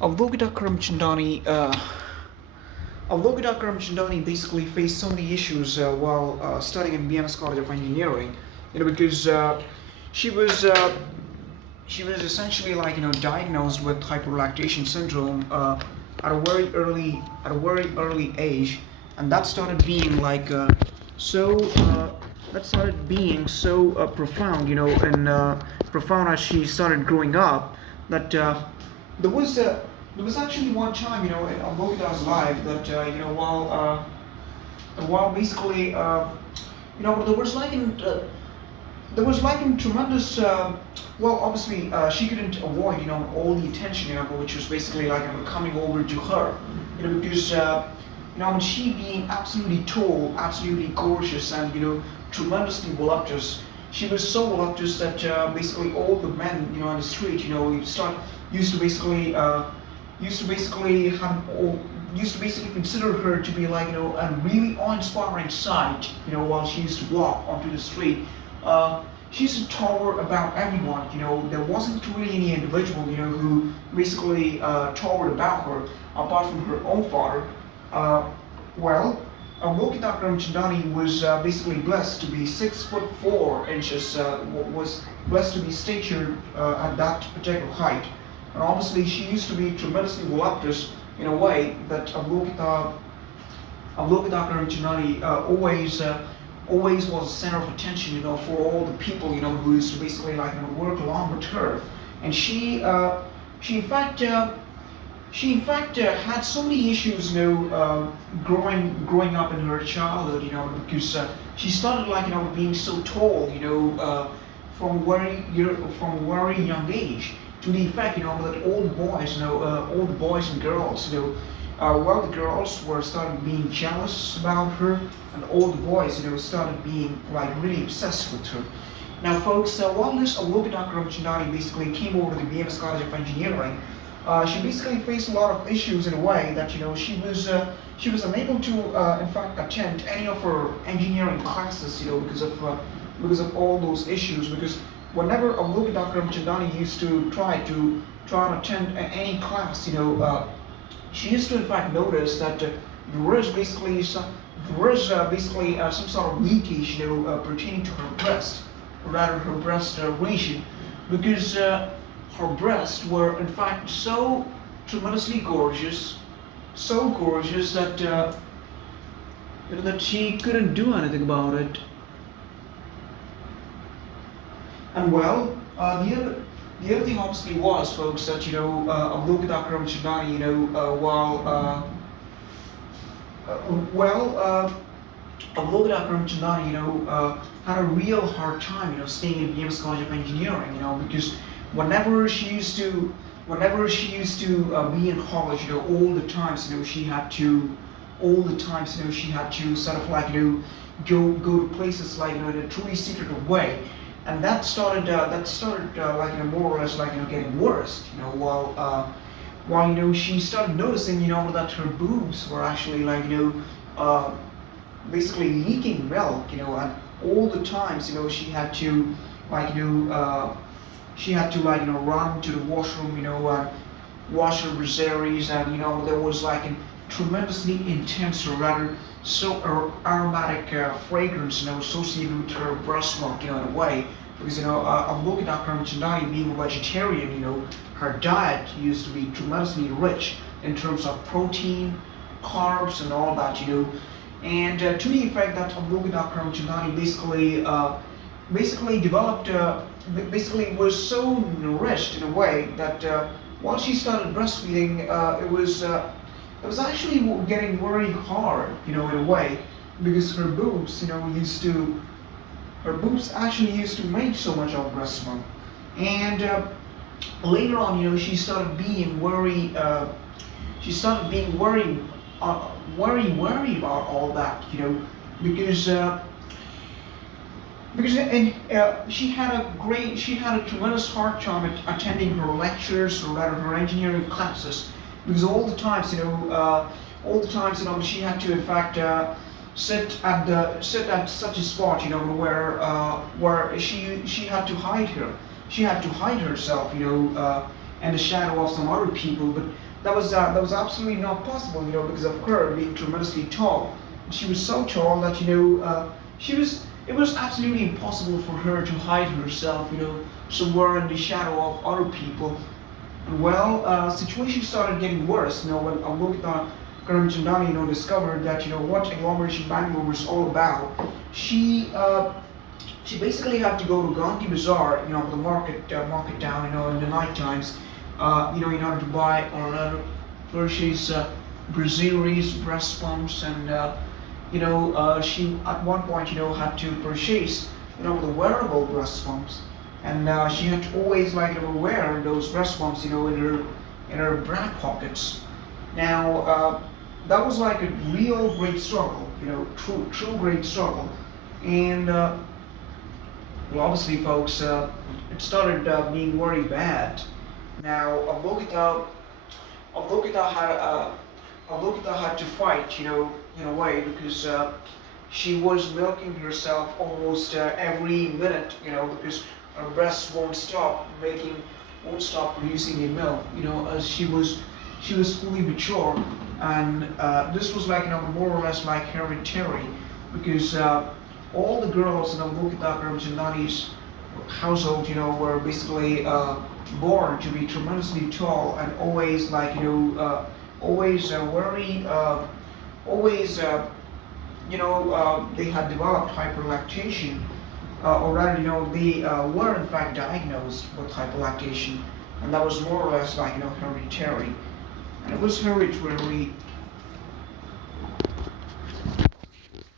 Avlogita Karamchandani, basically faced so many issues while studying in BMS College of Engineering. Because she was she was essentially diagnosed with hyperlactation syndrome at a very early age, and that started being so that started being so profound, and profound as she started growing up, that there was there was actually one time, in Boguta's life that while basically there was there was like a tremendous well, obviously she couldn't avoid all the attention, which was basically coming over to her, because she being absolutely tall, absolutely gorgeous, and tremendously voluptuous. She was so voluptuous that basically all the men on the street, used to basically have or used to basically consider her to be a really awe-inspiring sight. While she used to walk onto the street, she used to tower about everyone. There wasn't really any individual who basically towered about her apart from her own father. Uh, well, Lokita Ramchandani was basically blessed to be 6'4" was blessed to be statured at that particular height. And obviously, she used to be tremendously voluptuous in a way that Avlokita Karamchandani always was a center of attention, for all the people, who used to basically work along with her. And she in fact, had so many issues, growing up in her childhood, because she started being so tall, from a very young age, to the effect, that all the boys, all the boys and girls, well, the girls were started being jealous about her, and all the boys, started being really obsessed with her. Now, folks, while this Avlokita Karamchandani basically came over to the BMS College of Engineering, she basically faced a lot of issues in a way that she was unable to, in fact, attend any of her engineering classes, because of all those issues. Because whenever Avlokita Karamchandani used to try and attend any class, she used to in fact notice that there is basically some sort of leakage, pertaining to her breast, or rather her breast region, because her breasts were in fact so tremendously gorgeous, so gorgeous that that she couldn't do anything about it. And well, the other thing obviously was, folks, that Avlokita Karamchandani, while well, Avlokita Karamchandani, had a real hard time, staying in BMS College of Engineering, because whenever she used to, be in college, all the times, all the times, she had to sort of go to places in a truly secretive way, and that started more or less getting worse, while she started noticing that her boobs were actually basically leaking milk, and all the times she had to like you know she had to run to the washroom, wash her braziers, and there was a tremendously intense, or rather so aromatic fragrance, associated with her breast milk, in a way, because I'm looking at her tonight being a vegetarian, her diet used to be tremendously rich in terms of protein, carbs, and all that, and to the effect that Abdulgadah Karamchandani basically developed, basically was so nourished in a way that once she started breastfeeding, it was actually getting very hard, in a way, because her boobs, her boobs actually used to make so much of breast milk, and later on, she started being very, worried about all that, because and she had a tremendous hard time at attending her lectures, or rather her engineering classes, because all the times, she had to in fact sit at such a spot, where she had to hide herself, in the shadow of some other people. that was absolutely not possible, because of her being tremendously tall. She was so tall that she was it was absolutely impossible for her to hide herself, somewhere in the shadow of other people. Well, situation started getting worse, when Amrita Karamchandani, discovered that, what agglomeration Bangalore was all about. She, uh, she basically had to go to Gandhi Bazaar, the market town, in the night times, in order to buy or purchase brassieries, breast pumps, and she at one point, had to purchase, the wearable breast pumps, and she had to always like wear those breast pumps, in her bra pockets. Now, that was like a real great struggle, true great struggle, and well, obviously, folks, it started being very bad. Now, Avalokita had Avalokita had to fight, in a way, because she was milking herself almost every minute, because her breasts won't stop producing the milk, as she was fully mature, and this was like, more or less like hereditary, because all the girls in Avalokita Karamchandani's household, were basically born to be tremendously tall and always like, always very, always, they had developed hyperlactation, or rather, they were in fact diagnosed with hyperlactation, and that was more or less like, hereditary, and it was hereditary